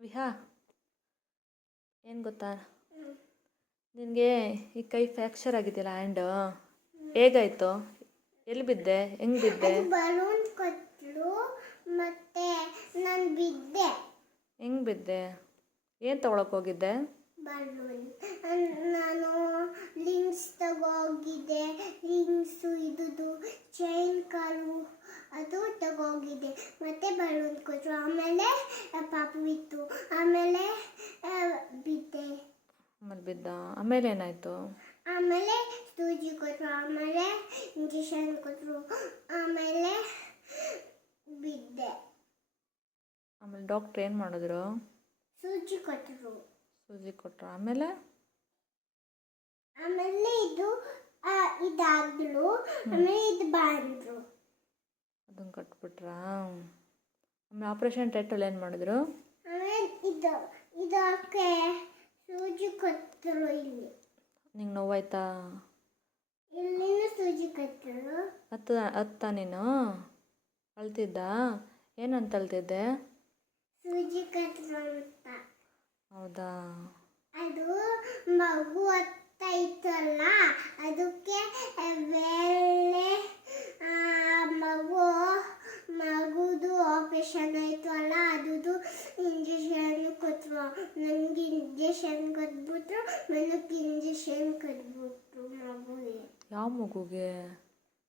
ವಿಹಾ ಏನು ಗೊತ್ತಾ? ನಿನಗೆ ಈ ಕೈ ಫ್ರ್ಯಾಕ್ಚರ್ ಆಗಿದೆಯಲ್ಲ ಹ್ಯಾಂಡು ಹೇಗಾಯ್ತು? ಎಲ್ಲಿ ಬಿದ್ದೆ? ಹೆಂಗೆ ಬಿದ್ದೆ? ಬಲೂನ್ ಕೊಟ್ಟರು ಮತ್ತೆ ನಾನು ಬಿದ್ದೆ. ಹೆಂಗೆ ಬಿದ್ದೆ? ಏನು ತೊಗೊಳಕ್ಕೆ ಹೋಗಿದ್ದೆ? ಬಲೂನ್ ನಾನು ಲಿಂಕ್ಸ್ ತಗೋಗಿದ್ದೆ ಲಿಂಕ್ಸು ಇದುದು ಚೈನ್ ಕಾಲು ಅದು ತಗೋಗಿದ್ದೆ ಮತ್ತೆ ಬಲೂನ್ ಕೊಟ್ಟರು ಆಮೇಲೆ ಪಾಪು ಇತ್ತು ಆಮೇಲೆ ಆ, ಬಿದ್ದೆ ಆಮೇಲೆ ಏನಾಯಿತು? ಆಮೇಲೆ ಸೂಜಿ ಕೊಟ್ಟರು ಆಮೇಲೆ ಇಂಜೆಕ್ಷನ್ ಕೊಟ್ಟರು ಆಮೇಲೆ ಬಿದ್ದೆ. ಆಮೇಲೆ ಡಾಕ್ಟ್ರ್ ಏನು ಮಾಡಿದ್ರು? ಸೂಜಿ ಕೊಟ್ಟರು ಸೂಜಿ ಕೊಟ್ಟರು ಆಮೇಲೆ? ಆಮೇಲೆ ಇದು ಇದಾಗ್ಲು ಆಮೇಲೆ ಇದು ಬಂದ್ರು. ಅದನ್ನು ಕಟ್ಬಿಟ್ರಾ? ಆಮೇಲೆ ಆಪರೇಷನ್ ಥಿಯೇಟ್ರಲ್ಲಿ ಏನು ಮಾಡಿದ್ರು? ಆಮೇಲೆ ಇದು ಇದಕ್ಕೆ ಸೂಜಿ ಕೊಟ್ಟರು ಇಲ್ಲಿ. ನಿಂಗೆ ನೋವಾಯ್ತಾ? ಇಲ್ಲಿನ ಸೂಜಿ ಕೊಟ್ಟರು ಹತ್ತ ಹತ್ತ ನೀನು? ಅಳ್ತಿದ್ದ? ಏನಂತ ಅಳ್ತಿದ್ದೆ? ಸೂಜಿ ಕೊಟ್ಟರು ಅಂತ. ಹೌದಾ? ಅದು ಮಗು ಅತ್ತೈತಲ್ಲ ಇತ್ತಲ್ಲ ಅದಕ್ಕೆ ಬೇರೆ ಆ, ಮಗು ಮಗುದು ಆಪರೇಷನ್ ಆಯ್ತು ಅಲ್ಲ ಅದುದು ಇಂಜೆಕ್ಷನ್ ಕೊಟ್ಟರು ನನಗೆ ಇಂಜೆಕ್ಷನ್ ಕೊಟ್ಬಿಟ್ರು ನನಗೆ ಇಂಜೆಕ್ಷನ್ ಕೊಟ್ಬಿಟ್ರು ಮಗುಗೆ ಯಾವ ಮಗುಗೆ?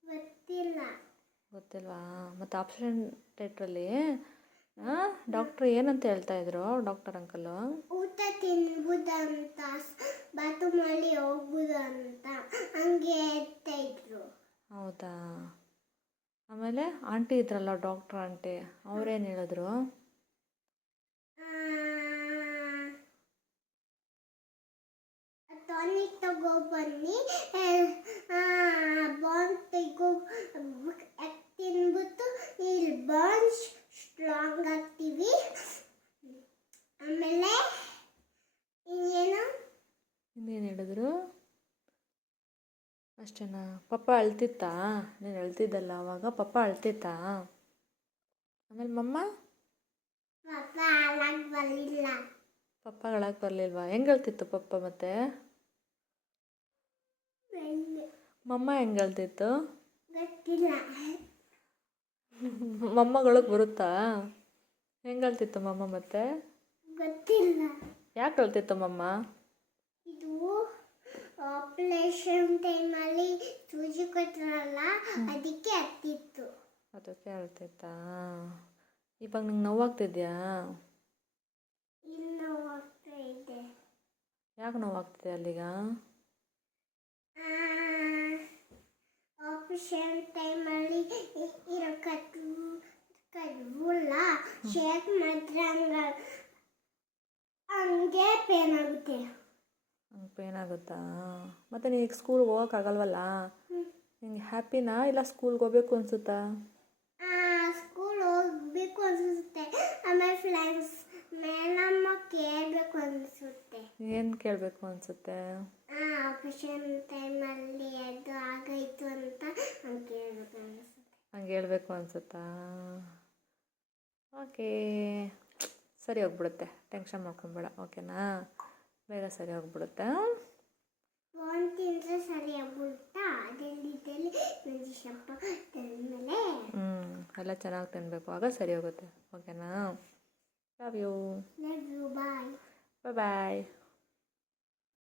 ಗೊತ್ತಿಲ್ಲ. ಗೊತ್ತಿಲ್ವಾ ಮತ್ತು ಆಪ್ಷನ್ ಥಿಯೇಟ್ರಲ್ಲಿ ಡಾಕ್ಟ್ರ್ ಏನಂತ ಹೇಳ್ತಾ ಇದ್ರು ಡಾಕ್ಟರ್ ಅಂಕಲ್ ಊಟ ತಿನ್ಬೋದಂತ ಮಾಡಿ ಹೋಗ್ಬೋದಂತ ಹಂಗೆ ಹೇಳ್ತಾ ಇದ್ರು. ಹೌದಾ? ಆಮೇಲೆ ಆಂಟಿ ಇದ್ರಲ್ಲ ಡಾಕ್ಟ್ರ್ ಆಂಟಿ ಅವ್ರೇನು ಹೇಳಿದ್ರು? ಬಾಂಡ್ ತೆಗೋ ತಿನ್ಬಿಟ್ಟು ಇಲ್ಲಿ ಬಾಂಡ್ ಸ್ಟ್ರಾಂಗ್ ಆಗ್ತೀವಿ. ಆಮೇಲೆ ಇನ್ನೇನು? ಇನ್ನೇನು ಹೇಳಿದ್ರು? ಅಷ್ಟೇನಾ? ಪಪ್ಪ ಅಳ್ತಿತ್ತಾ? ನೀನು ಅಳ್ತಿದ್ದಲ್ಲ ಅವಾಗ? ಪಪ್ಪ ಅಳ್ತಿತ್ತಾ? ಆಮೇಲೆ ಮಮ್ಮ? ಪಪ್ಪ ಅಳಕ್ಕೆ ಬರಲಿಲ್ಲ. ಪಪ್ಪಗಳಾಗಿ ಬರಲಿಲ್ವಾ? ಹೆಂಗೆ ಅಳ್ತಿತ್ತು ಪಪ್ಪ ಮತ್ತೆ? ಮಮ್ಮ ಹೆಂಗೆ ಅಳ್ತಿತ್ತು ಮಮ್ಮಗಳಿಗೆ ಬರುತ್ತಾ? ಹೆಂಗೆ ಅಳ್ತಿತ್ತು ಮಮ್ಮ ಮತ್ತೆ? ಗೊತ್ತಿಲ್ಲ. ಯಾಕೆ ಅಳ್ತಿತ್ತು ಮಮ್ಮ? ಇದು ಆಪರೇಷನ್ ಟೈಮಲ್ಲಿ ಸೂಜಿ ಕೊಟ್ಟರಲ್ಲ ಅದಕ್ಕೆ ಹತ್ತಿತ್ತು. ಅದಕ್ಕೆ ಅಳ್ತಿತ್ತಾ? ಇವಾಗ ನಿಂಗೆ ನೋವಾಗ್ತಿದ್ಯಾ? ಇಲ್ಲ ಹೋಗ್ತಾ ಇದೆ. ಯಾಕೆ ನೋವಾಗ್ತಿದೆ ಅಲ್ಲಿಗ? ಆಪರೇಷನ್ ಟೈಮಲ್ಲಿ ಇರೋ ಕಟ್ ಕಡ್ಬುಲ್ಲ ಶೇಕ್ ಮಾತ್ರ ಹಂಗೆ ಹಂಗೆ ಪೇನ್ ಆಗುತ್ತೆ. ಹಂಗೆ ಪೇನ್ ಆಗುತ್ತಾ? ಮತ್ತು ನೀನು ಸ್ಕೂಲ್ಗೆ ಹೋಗೋಕ್ಕಾಗಲ್ವಲ್ಲ ನಿಂಗೆ ಹ್ಯಾಪಿನಾ ಇಲ್ಲ ಸ್ಕೂಲ್ಗೆ ಹೋಗ್ಬೇಕು ಅನ್ಸುತ್ತಾ? ಸ್ಕೂಲ್ ಹೋಗ್ಬೇಕು ಅನಿಸುತ್ತೆ. ಆಮೇಲೆ ಫ್ರೆಂಡ್ಸ್ ಮೇಲಮ್ಮ ಕೇಳಬೇಕು ಅನ್ಸುತ್ತೆ. ಏನು ಕೇಳಬೇಕು ಅನಿಸುತ್ತೆ? ಆಪರೇಷನ್ ಟೈಮಲ್ಲಿ ಅದು ಆಗಾಯ್ತು ಅಂತ ಹಂಗೆ ಹೇಳಬೇಕು ಅನಿಸುತ್ತೆ. ಹಂಗೆ ಹೇಳಬೇಕು ಅನಿಸುತ್ತಾ? ಓಕೆ ಸರಿ ಹೋಗ್ಬಿಡುತ್ತೆ. ಟೆನ್ಷನ್ ಮಾಡ್ಕೊಂಬೇಡ. ಓಕೆನಾ ಬೇಗ ಸರಿ ಹೋಗ್ಬಿಡುತ್ತೆ? ಫೋನ್ ತಿಂದರೆ ಸರಿ ಆಗ್ಬಿಡ್ತಾ ಅದರಲ್ಲಿ ಇದರಲ್ಲಿ ನಂಜಿ ಶಪ್ಪ ತಂದಮೇಲೆ. ಹ್ಞೂ ಎಲ್ಲ ಚೆನ್ನಾಗಿ ತಿನ್ನಬೇಕು ಆಗ ಸರಿ ಹೋಗುತ್ತೆ. ಓಕೆನಾ love you love you bye bye bye